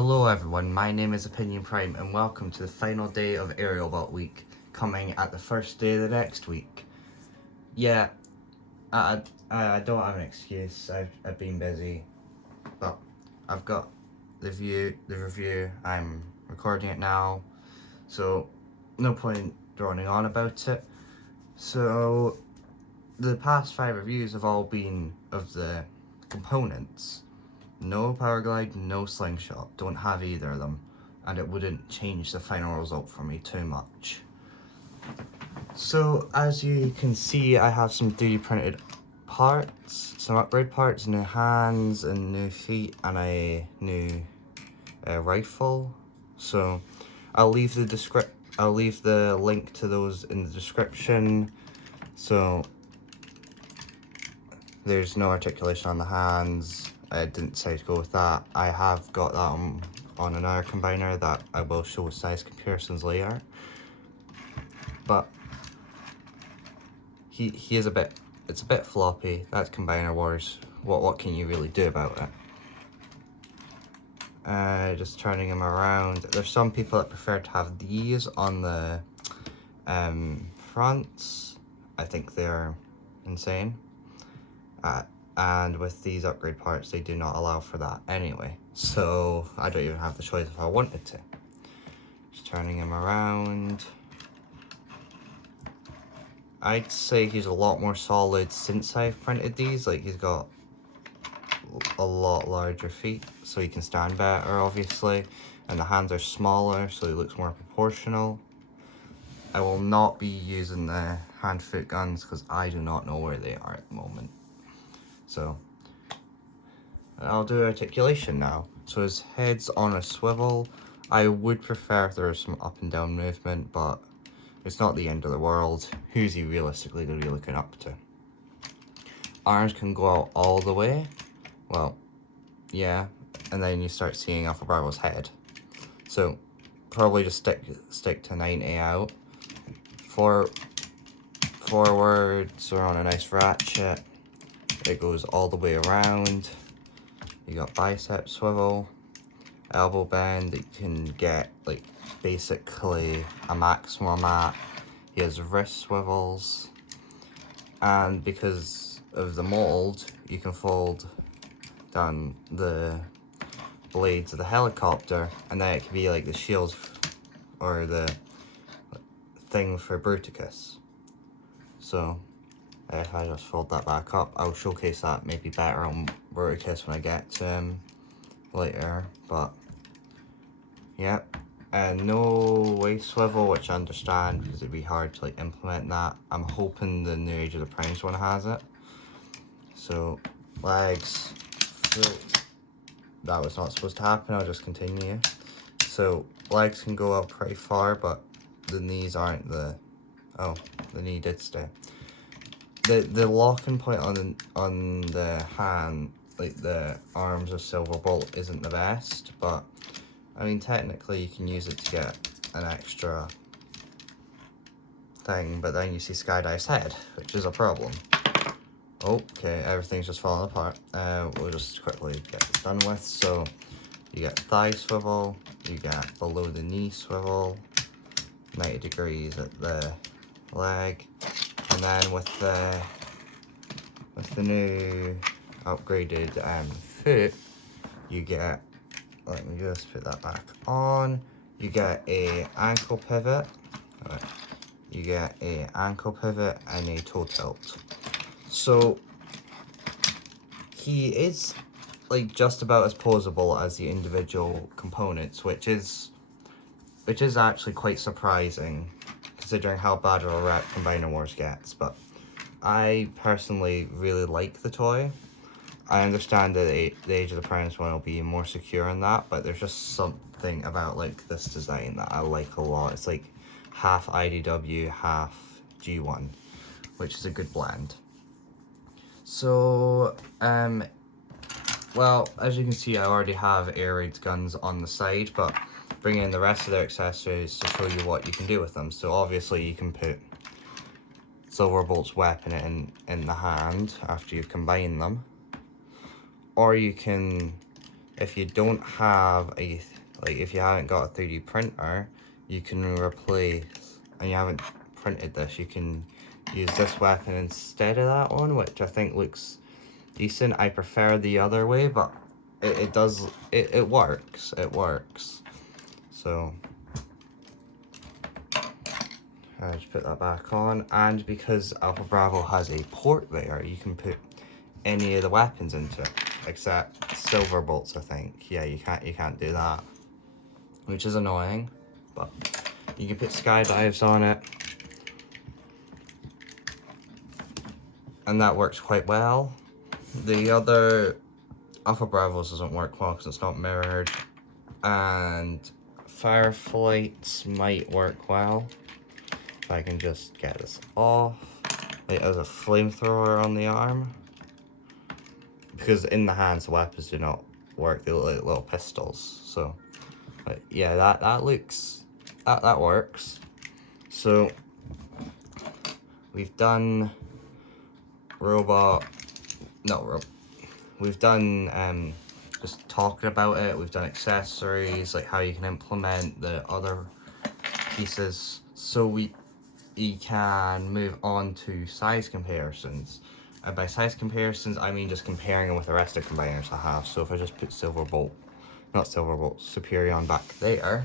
Hello everyone, my name is Opinion Prime and welcome to the final day of Aerialbot week, coming at the first day of the next week. Yeah, I don't have an excuse, I've been busy, but I've got the review, I'm recording it now, so no point droning on about it. So, the past 5 reviews have all been of the components. No power glide, no slingshot, don't have either of them, and it wouldn't change the final result for me too much. So as you can see, I have some 3D printed parts, some upgrade parts, new hands and new feet, and a new rifle. So I'll leave the link to those in the description. So there's no articulation on the hands. I didn't decide to go with that. I have got that on another combiner that I will show with size comparisons later. But he is it's a bit floppy. That's combiner wars. What can you really do about it? Just turning him around. There's some people that prefer to have these on the fronts. I think they're insane. And with these upgrade parts, they do not allow for that anyway. So I don't even have the choice if I wanted to. Just turning him around. I'd say he's a lot more solid since I've printed these. Like, he's got a lot larger feet, so he can stand better, obviously. And the hands are smaller, so he looks more proportional. I will not be using the hand-foot guns because I do not know where they are at the moment. So I'll do articulation now. So his head's on a swivel. I would prefer if there was some up and down movement, but it's not the end of the world. Who's he realistically going to be looking up to? Arms can go out all the way. Well, yeah. And then you start seeing Alpha Bravo's head. So probably just stick to 90 out. Forwards are on a nice ratchet. It goes all the way around. You got bicep swivel, elbow bend that you can get like basically a maximum at. He has wrist swivels, and because of the mold, you can fold down the blades of the helicopter, and then it can be like the shield or the thing for Bruticus. So if I just fold that back up, I'll showcase that maybe better on Bruticus when I get to him later, but yeah. And no waist swivel, which I understand because it'd be hard to like implement that. I'm hoping the new Age of the Primes one has it. So legs, that was not supposed to happen, I'll just continue. So legs can go up pretty far, but the knees aren't the knee did stay. The locking point on the hand, like the arms of Silverbolt, isn't the best, but I mean technically you can use it to get an extra thing, but then you see Skydive's head, which is a problem. Okay, everything's just falling apart. We'll just quickly get this done with. So you get thigh swivel, you get below the knee swivel, 90 degrees at the leg. And then with the new upgraded foot, you get, let me just put that back on, you get a ankle pivot, you get a ankle pivot and a toe tilt. So he is like just about as posable as the individual components, which is actually quite surprising considering how bad of a rep Combiner Wars gets. But I personally really like the toy. I understand that the Age of the Primes one will be more secure in that, but there's just something about like this design that I like a lot. It's like half IDW, half G1, which is a good blend. So, well, as you can see, I already have air raid guns on the side, but bringing in the rest of their accessories to show you what you can do with them. So obviously you can put Silverbolt's weapon in the hand after you've combined them, or you can if you don't have a, if you haven't got a 3D printer, you can replace, and you haven't printed this, you can use this weapon instead of that one, which I think looks decent. I prefer the other way, but it works. It works. So I just put that back on, and because Alpha Bravo has a port there, you can put any of the weapons into it, except silver bolts, I think. Yeah, you can't do that, which is annoying, but you can put skydives on it, and that works quite well. The other Alpha Bravos doesn't work well because it's not mirrored, and Fireflights might work well. If I can just get this off. Like, as a flamethrower on the arm. Because in the hands, the weapons do not work. They look like little pistols. So, but yeah, that looks, that works. So, we've done robot, we've done just talking about it. We've done accessories, like how you can implement the other pieces. So we can move on to size comparisons. And by size comparisons, I mean just comparing them with the rest of the combiners I have. So if I just put Superion back there,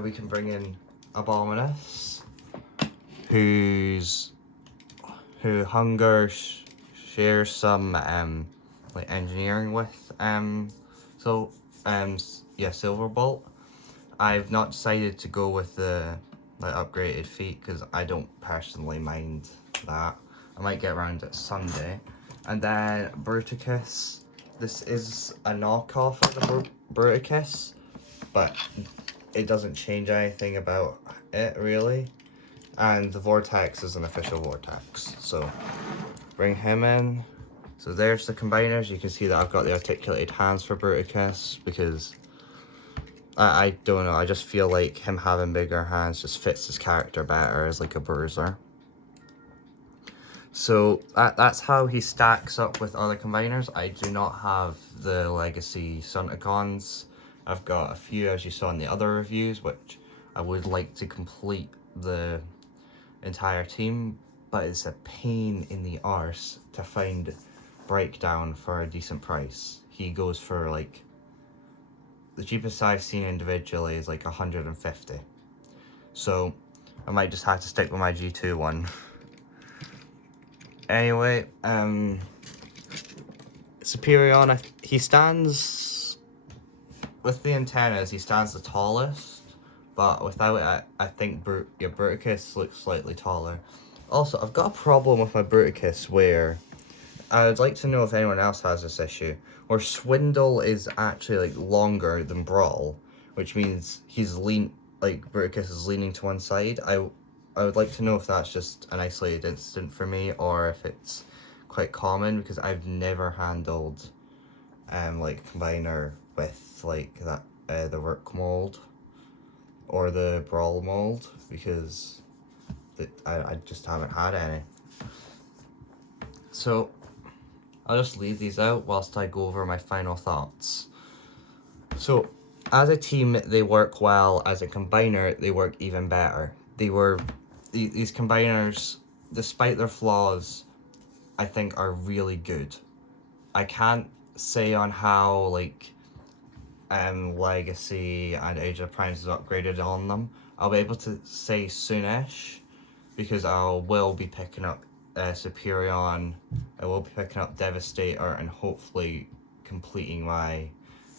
we can bring in Abominus, who Hunger shares some like engineering with. Yeah, Silverbolt. I've not decided to go with the upgraded feet because I don't personally mind that. I might get around it Sunday. And then Bruticus. This is a knockoff of the Bruticus, but it doesn't change anything about it really. And the Vortex is an official Vortex, so bring him in. So there's the combiners. You can see that I've got the articulated hands for Bruticus because I don't know, I just feel like him having bigger hands just fits his character better as like a bruiser. So that's how he stacks up with other combiners. I do not have the Legacy Stunticons. I've got a few, as you saw in the other reviews, which I would like to complete the entire team, but it's a pain in the arse to find Breakdown for a decent price. He goes for like, the cheapest I've seen individually is like 150. So I might just have to stick with my G2 one. Anyway, Superion, he stands, with the antennas, he stands the tallest, but without it, I think your Bruticus looks slightly taller. Also, I've got a problem with my Bruticus where, I would like to know if anyone else has this issue, where Swindle is actually like longer than Brawl, which means he's Bruticus is leaning to one side. I would like to know if that's just an isolated incident for me or if it's quite common, because I've never handled like combiner with like that the work mold or the Brawl mold, because I just haven't had any. So I'll just leave these out whilst I go over my final thoughts. So, as a team, they work well. As a combiner, they work even better. These combiners, despite their flaws, I think are really good. I can't say on how, like, Legacy and Age of Primes is upgraded on them. I'll be able to say soonish, because I will be picking up Superion, I will be picking up Devastator, and hopefully completing my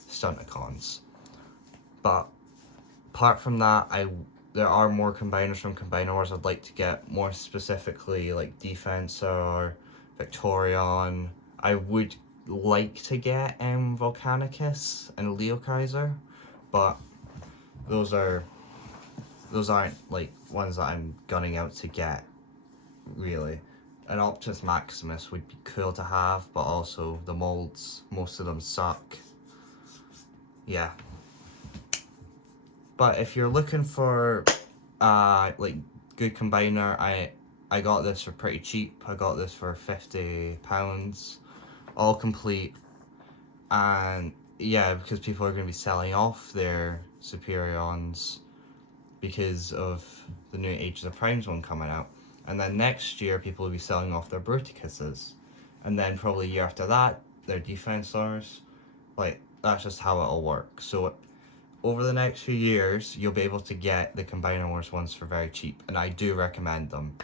Stunticons. But apart from that, there are more combiners from Combiner Wars I'd like to get, more specifically like Defensor, Victorion. I would like to get Volcanicus and Leo Kaiser, but those aren't like ones that I'm gunning out to get, really. An Optimus Maximus would be cool to have, but also the molds, most of them suck. Yeah. But if you're looking for like good combiner, I got this for pretty cheap. I got this for £50, all complete, And yeah, because people are going to be selling off their Superions because of the new Age of the Primes one coming out. And then next year, people will be selling off their Bruticuses. And then probably a year after that, their Defensors. Like, that's just how it'll work. So over the next few years, you'll be able to get the Combiner Wars ones for very cheap. And I do recommend them.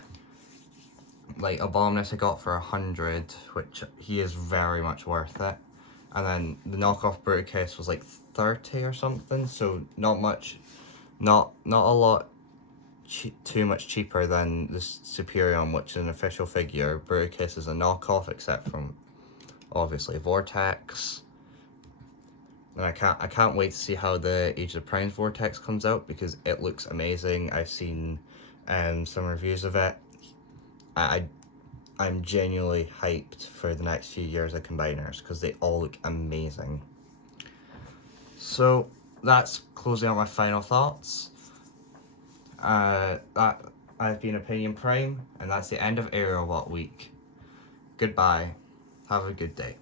Like, Abominus I got for 100, which he is very much worth it. And then the knockoff Bruticus was like 30 or something, so not much, not a lot too much cheaper than the Superion, which is an official figure. Bruticus is a knockoff, except from obviously Vortex. And I can't wait to see how the Age of Primes Vortex comes out, because it looks amazing. I've seen some reviews of it. I'm genuinely hyped for the next few years of Combiners, because they all look amazing. So that's closing out my final thoughts. That I've been Opinion Prime, and that's the end of Aerialbot week. Goodbye. Have a good day.